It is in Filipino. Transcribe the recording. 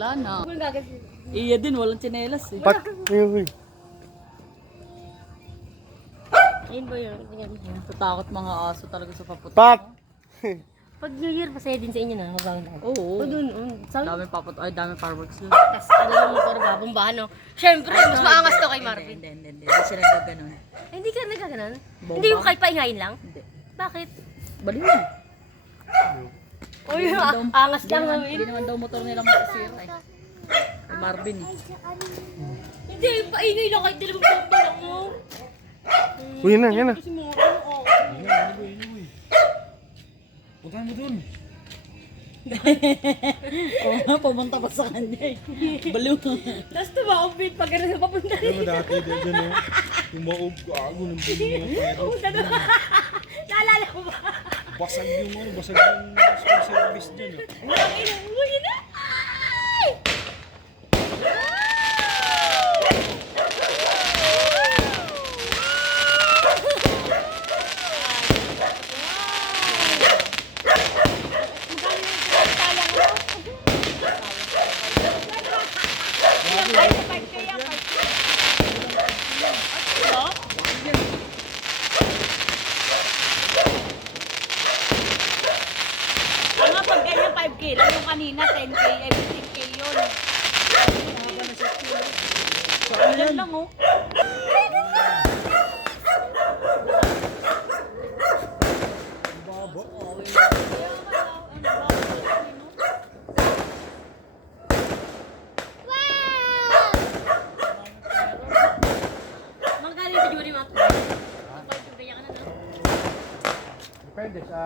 Wala na. Kung gagawin. Iya din, walang tsinelas eh. Pat. Uy. Ayun ba yun? Tatakot mga aso talaga sa paputok. Pat. Pag New Year, masaya din sa inyo na. Habang dahil. Oo. O dun, sabi. Dami paputok. Ay, dami fireworks doon. Tapos ano lang mo ko na babumbahan, no? Siyempre, mas maangas to kay Marvin. Hindi. Hindi sila nagaganon. Eh, hindi ka nagkaganon? Bomba? Hindi mo kahit paingayin lang? Hindi. Bakit? Baliw yun. Uy, angas lang Hindi namin. naman daw motor nila masisira eh. Kay Marvin eh. Hindi, paingay lang kahit hindi mo bomba lang mo. Uy, yan na, yan na. Kasi mga ano, Puntahan mo dun. Oo nga, pumunta pa sa kanya eh. Baliw. Tapos tumakabit pag ano sa papunta. Alam mo dati, dyan o. Yung maog ko, ako nang bumili ng pero. Naalala ko ba? Basag yung ano, basag yung school service dyan o. Ang inuwi na! Ay! Ano pag ganyan 5K lang yung kanina 10K, 15K yun. So, ilan lang oh. Magaling sa Juri Mac. Kapag yung ganyan ka na, no? Depende sa